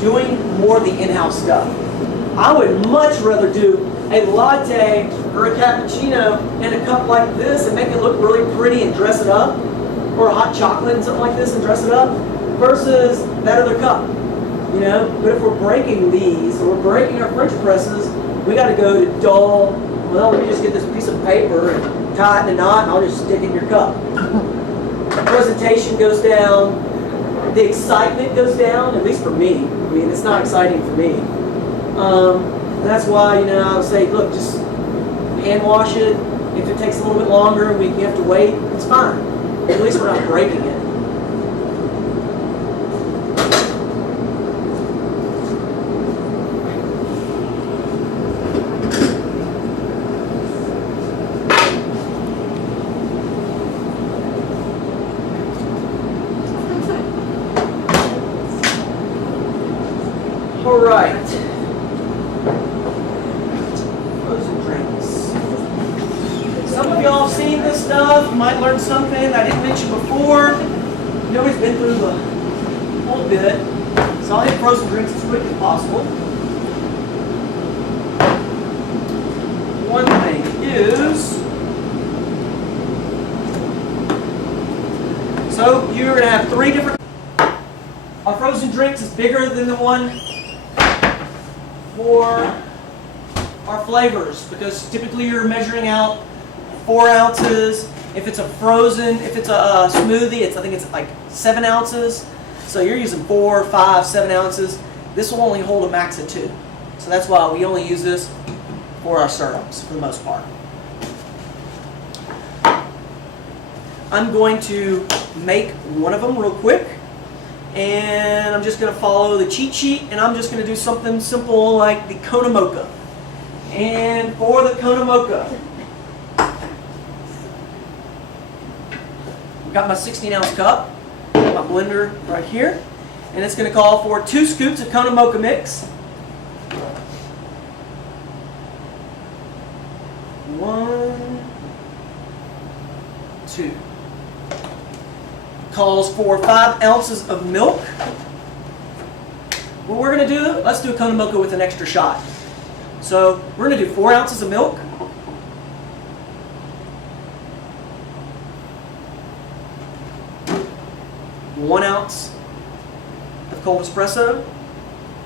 doing more of the in-house stuff. I would much rather do a latte or a cappuccino in a cup like this and make it look really pretty and dress it up, or a hot chocolate and something like this and dress it up, versus that other cup. You know, but if we're breaking these, or we're breaking our French presses, we got to go to dull. Well, let me just get this piece of paper and tie it in a knot, and I'll just stick it in your cup. The presentation goes down. The excitement goes down, at least for me. I mean, it's not exciting for me. And that's why, you know, I would say, look, just hand wash it. If it takes a little bit longer, you have to wait, it's fine. At least we're not breaking it. All right. Frozen drinks. Some of y'all have seen this stuff. You might learn something I didn't mention before. Nobody's been through the whole bit. So I'll hit frozen drinks as quick as possible. One thing is, so you're going to have 3 different. Our frozen drinks is bigger than the one for our flavors, because typically you're measuring out 4 ounces. If it's a frozen, if it's a smoothie, I think it's like 7 ounces. So you're using 4, 5, 7 ounces. This will only hold a max of 2. So that's why we only use this for our syrups for the most part. I'm going to make one of them real quick. And I'm just going to follow the cheat sheet, and I'm just going to do something simple like the Kona Mocha. And for the Kona Mocha, I've got my 16-ounce cup, my blender right here, and it's going to call for 2 scoops of Kona Mocha mix. 1, 2. Calls for 5 ounces of milk. What we're going to do, let's do a Kona Mocha with an extra shot. So we're going to do 4 ounces of milk. 1 ounce of cold espresso,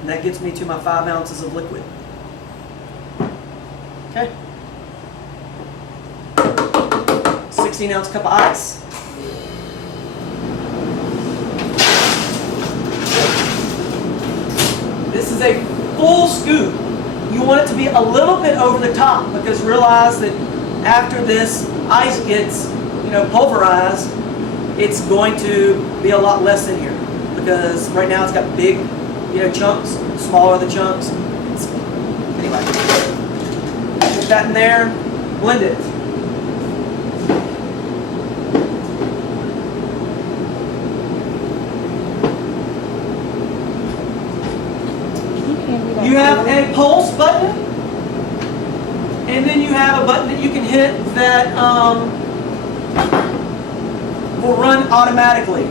and that gets me to my 5 ounces of liquid. Okay. 16-ounce cup of ice. This is a full scoop. You want it to be a little bit over the top, because realize that after this ice gets, pulverized, it's going to be a lot less in here, because right now it's got big, chunks. Smaller the chunks. Anyway, put that in there. Blend it. You have a pulse button, and then you have a button that you can hit that will run automatically.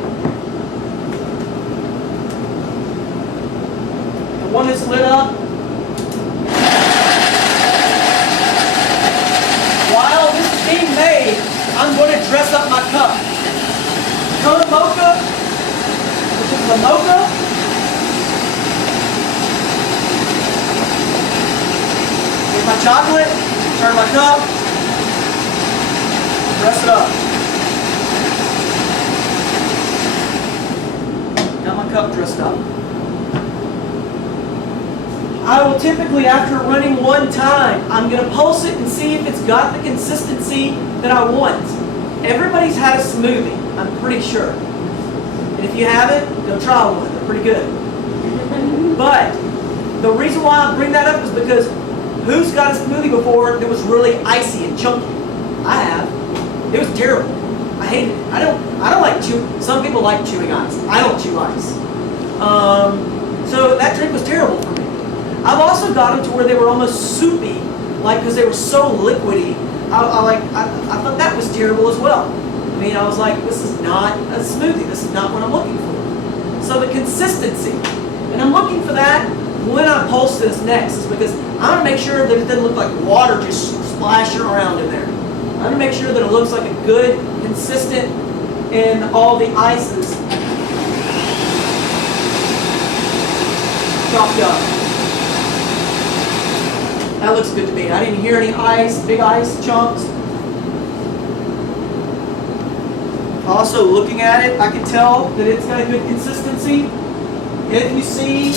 The one that's lit up. While this is being made, I'm going to dress up my cup. Kona Mocha, which is the mocha. Take my chocolate, turn my cup, dress it up. Got my cup dressed up. I will typically, after running one time, I'm going to pulse it and see if it's got the consistency that I want. Everybody's had a smoothie, I'm pretty sure. And if you haven't, go try one. They're pretty good. But the reason why I bring that up is because who's got a smoothie before that was really icy and chunky? I have. It was terrible. I hate it. I don't like chewing. Some people like chewing ice. I don't chew ice. So that drink was terrible for me. I've also got them to where they were almost soupy, like because they were so liquidy. I thought that was terrible as well. I mean, I was like, this is not a smoothie. This is not what I'm looking for. So the consistency. And I'm looking for that when I pulse this next, because I want to make sure that it doesn't look like water just splashing around in there. I want to make sure that it looks like a good, consistent in all the ices chopped up. That looks good to me. I didn't hear any ice, big ice chunks. Also, looking at it, I can tell that it's got a good consistency. If you see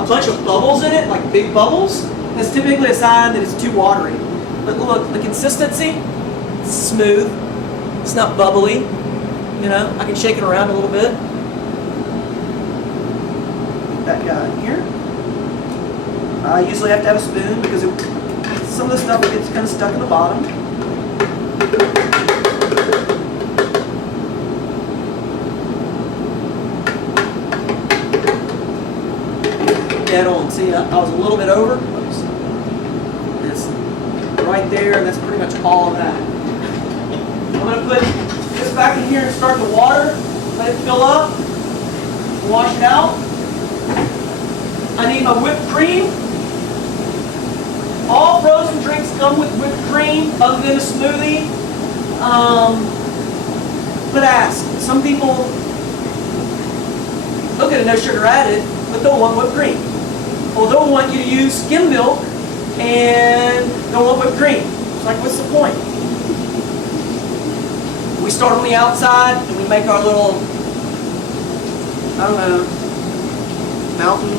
a bunch of bubbles in it, like big bubbles, that's typically a sign that it's too watery. But look, the consistency, it's smooth. It's not bubbly. You know, I can shake it around a little bit. Put that guy in here. I usually have to have a spoon because some of the stuff gets kind of stuck in the bottom. Dead on. See, I was a little bit over. Oops. It's right there, and that's pretty much all of that. I'm going to put this back in here and start the water. Let it fill up. Wash it out. I need my whipped cream. All frozen drinks come with whipped cream, other than a smoothie. But ask. Some people look at a no sugar added, but they'll want whipped cream. Or they'll want you to use skim milk and they'll want whipped cream. It's like, what's the point? We start on the outside and we make our little, I don't know, mountain.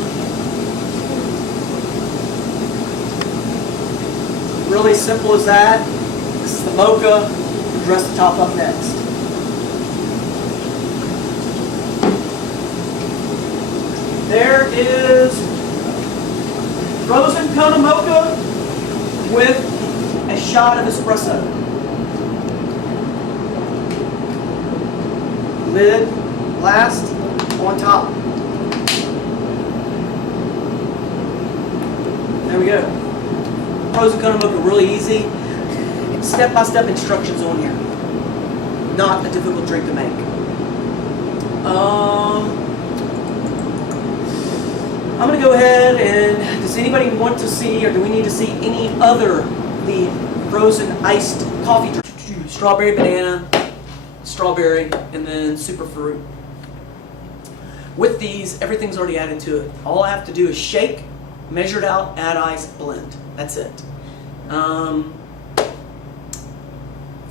Really simple as that. This is the mocha. We'll dress the top up next. There is frozen Kona mocha with a shot of espresso. Lid, last, on top. There we go. Frozen Kona mocha, really easy. Step-by-step instructions on here. Not a difficult drink to make. I'm going to go ahead and, does anybody want to see, or do we need to see any other the frozen iced coffee drink? Strawberry banana, strawberry, and then super fruit. With these, everything's already added to it. All I have to do is shake, measure it out, add ice, blend. That's it.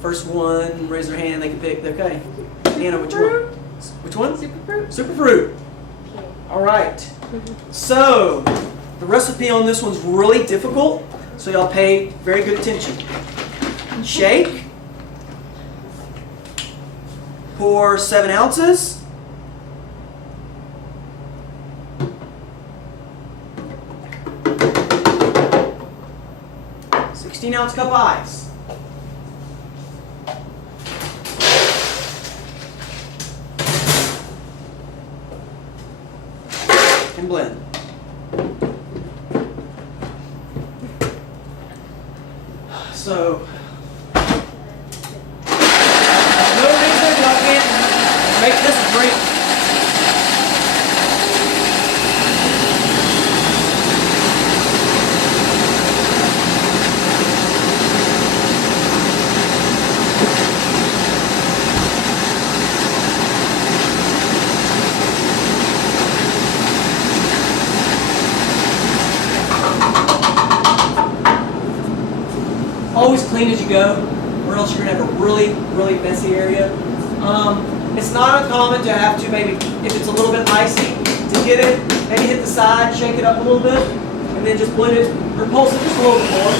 First one, raise their hand, they can pick. Okay. Anna, which one? Which one? Super fruit. Super fruit. All right. So, the recipe on this one's really difficult, so y'all pay very good attention. Shake. Pour 7 ounces. Ounce cup of ice. And blend. So, no reason why I can't make this a drink. Always clean as you go, or else you're going to have a really, really messy area. It's not uncommon to have to maybe, if it's a little bit icy, to get it, maybe hit the side, shake it up a little bit, and then just blend it, or pulse it just a little bit more.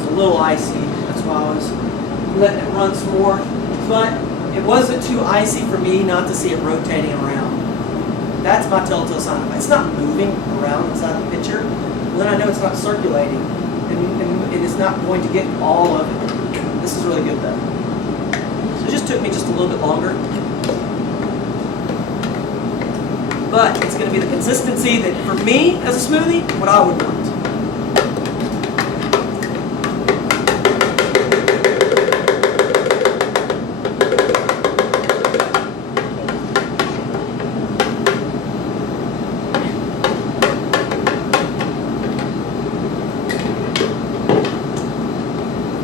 A little icy, that's why I was letting it run some more, but it wasn't too icy for me not to see it rotating around. That's my telltale sign. It's not moving around inside the pitcher. Well, then I know it's not circulating, and it's not going to get all of it. This is really good though. So it just took me just a little bit longer. But it's going to be the consistency that, for me, as a smoothie, what I would want.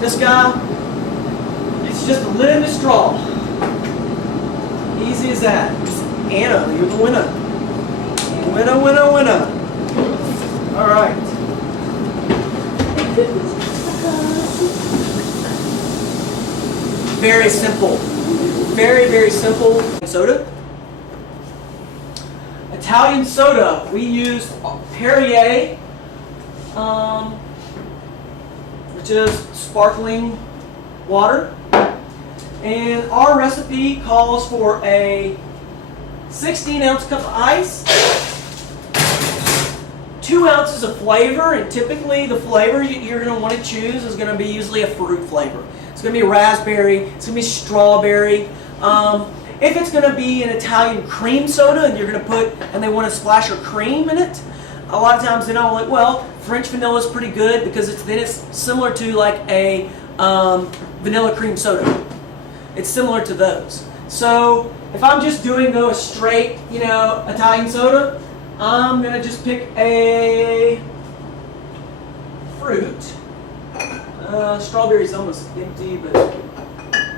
This guy, it's just a lid and a straw. Easy as that. Anna, you're the winner. Winner, winner, winner. All right. Very simple. Very, very simple. Soda. Italian soda. We used Perrier, which is sparkling water. And our recipe calls for a 16-ounce cup of ice, 2 ounces of flavor, and typically the flavor you're going to want to choose is going to be usually a fruit flavor. It's going to be raspberry, it's going to be strawberry. If it's going to be an Italian cream soda and you're going to put, and they want to splash your cream in it, a lot of times then I'm like, well, French vanilla is pretty good because it's similar to like a vanilla cream soda. It's similar to those. So if I'm just doing though a straight, Italian soda, I'm gonna just pick a fruit. Strawberry's almost empty, but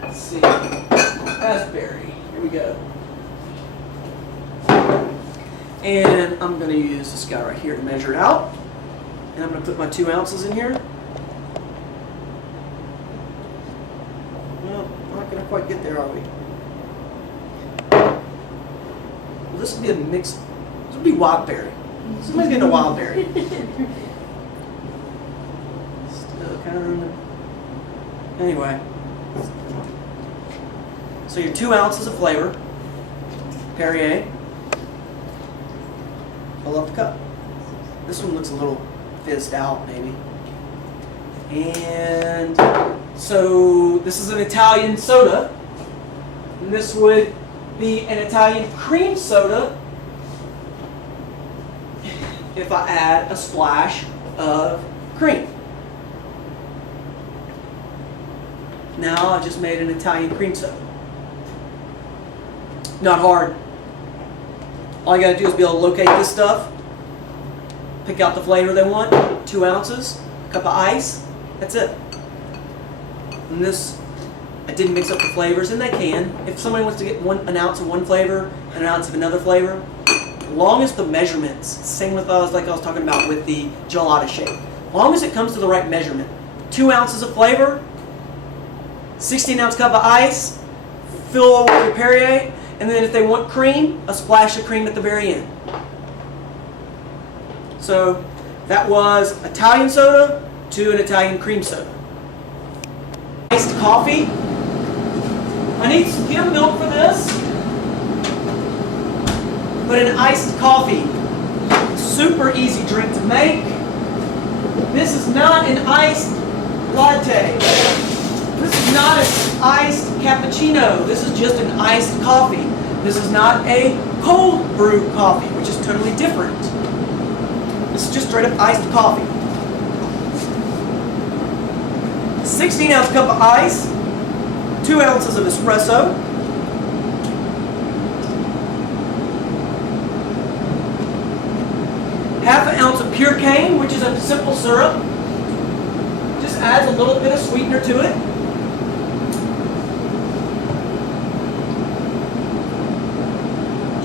let's see. Raspberry. Here we go. And I'm gonna use this guy right here to measure it out. And I'm gonna put my 2 ounces in here. Well, not gonna quite get there, are we? Well, this will be a mix. This will be wild berry. Somebody's getting a wild berry. Still kind of. Anyway. So your 2 ounces of flavor. Perrier. Fill up the cup. This one looks a little fizzed out, maybe. And so this is an Italian soda. And this would be an Italian cream soda if I add a splash of cream. Now I just made an Italian cream soda. Not hard. All you gotta do is be able to locate this stuff, pick out the flavor they want, 2 ounces, a cup of ice, that's it. And this, I didn't mix up the flavors, and they can. If somebody wants to get an ounce of one flavor and an ounce of another flavor, as long as the measurements, same with like I was talking about with the gelato shake, as long as it comes to the right measurement. 2 ounces of flavor, 16-ounce cup of ice, fill with your Perrier, and then if they want cream, a splash of cream at the very end. So that was Italian soda to an Italian cream soda. Iced coffee. I need skim milk for this, but an iced coffee, super easy drink to make. This is not an iced latte. This is not an iced cappuccino. This is just an iced coffee. This is not a cold brew coffee, which is totally different. This is just straight up iced coffee. 16-ounce cup of ice, 2 ounces of espresso, half an ounce of pure cane, which is a simple syrup. Just adds a little bit of sweetener to it.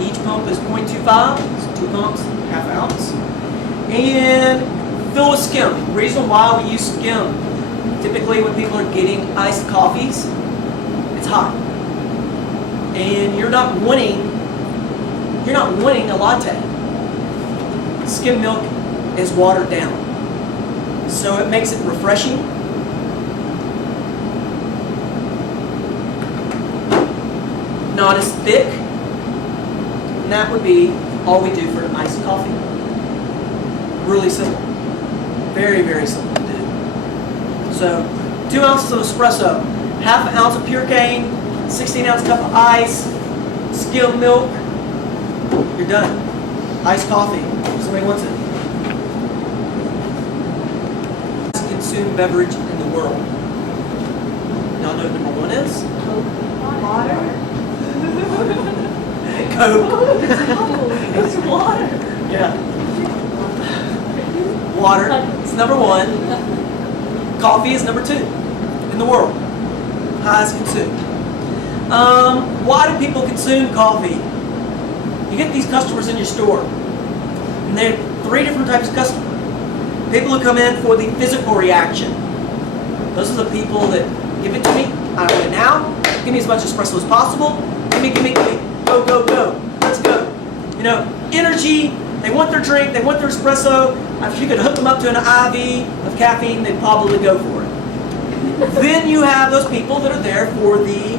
Each pump is 0.25, so 2 pumps, half ounce. And fill with skim. Reason why we use skim. Typically when people are getting iced coffees, it's hot. And you're not wanting a latte. Skim milk is watered down. So it makes it refreshing. Not as thick. And that would be all we do for an iced coffee. Really simple. Very, very simple to do. So 2 ounces of espresso, half an ounce of pure cane, 16-ounce cup of ice, skim milk. You're done. Iced coffee. Somebody wants it. Consumed beverage in the world. Y'all know what number 1 is? Water. Coke. It's water. Yeah. Water is number 1. Coffee is number 2 in the world. Highest consumed. Why do people consume coffee? You get these customers in your store, and there are 3 different types of customers. People who come in for the physical reaction. Those are the people that give it to me. I want it now. Give me as much espresso as possible. Give me. Go, go, go. Let's go. You know, energy. They want their drink. They want their espresso. If you could hook them up to an IV of caffeine, they'd probably go for it. Then you have those people that are there for the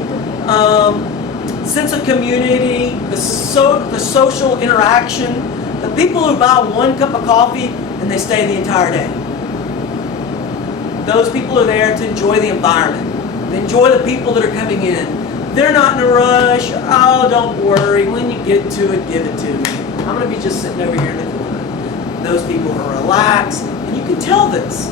sense of community, the social interaction, the people who buy 1 cup of coffee and they stay the entire day. Those people are there to enjoy the environment. They enjoy the people that are coming in. They're not in a rush. Oh, don't worry. When you get to it, give it to me. I'm going to be just sitting over here in the corner. Those people are relaxed, and you can tell this.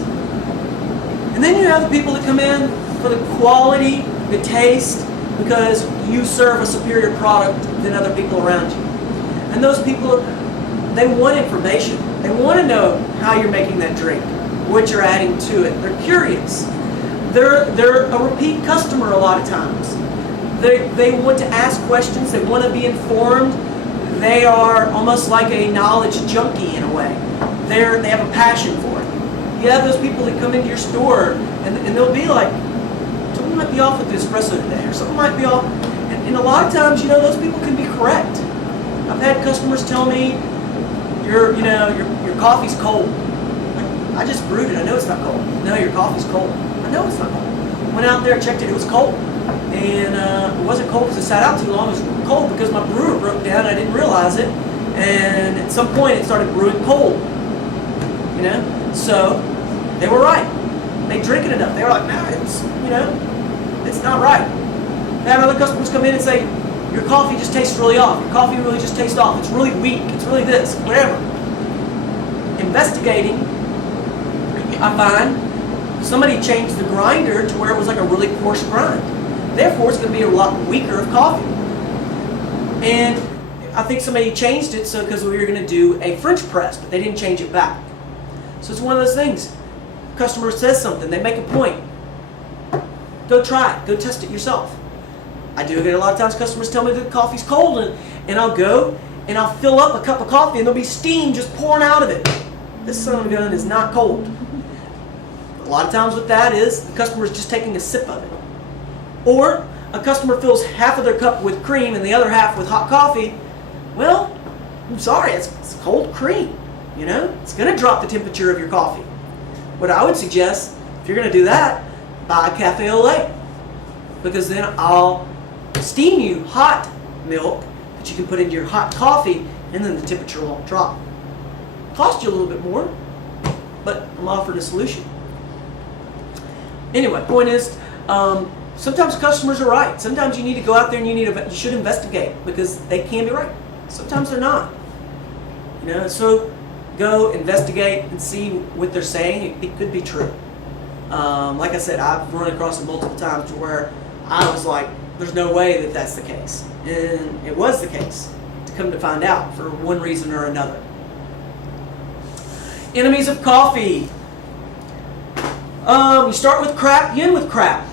And then you have the people that come in for the quality, the taste, because you serve a superior product than other people around you. And those people, they want information. They want to know how you're making that drink, what you're adding to it. They're curious. They're a repeat customer a lot of times. They want to ask questions. They want to be informed. They are almost like a knowledge junkie in a way. They have a passion for it. You have those people that come into your store and they'll be like, something might be off with the espresso today, or something might be off. And a lot of times, those people can be correct. I've had customers tell me, your coffee's cold. I just brewed it. I know it's not cold. No, your coffee's cold. I know it's not cold. Went out there, checked it. It was cold. And it wasn't cold because it sat out too long. It was cold because my brewer broke down. I didn't realize it. And at some point, it started brewing cold. So they were right. They drink it enough. They were like, nah, it's not right. I had other customers come in and say, your coffee just tastes really off. Your coffee really just tastes off. It's really weak. It's really this, whatever. Investigating, I find somebody changed the grinder to where it was like a really coarse grind. Therefore, it's going to be a lot weaker of coffee. And I think somebody changed it so because we were going to do a French press, but they didn't change it back. So it's one of those things. Customer says something, they make a point. Go try it. Go test it yourself. I do get a lot of times customers tell me that the coffee's cold, and I'll go and I'll fill up a cup of coffee and there'll be steam just pouring out of it. This son of a gun is not cold. A lot of times what that is, the customer is just taking a sip of it. Or a customer fills half of their cup with cream and the other half with hot coffee. Well, I'm sorry, it's cold cream. It's going to drop the temperature of your coffee. What I would suggest, if you're going to do that, buy a cafe au lait. Because then I'll steam you hot milk that you can put into your hot coffee, and then the temperature won't drop. Cost you a little bit more, but I'm offered a solution. Anyway, point is, sometimes customers are right. Sometimes you need to go out there and you should investigate because they can be right. Sometimes they're not. So go investigate and see what they're saying. It could be true. Like I said, I've run across it multiple times to where I was like, there's no way that that's the case. And it was the case, to come to find out, for one reason or another. Enemies of coffee. You start with crap, you end with crap.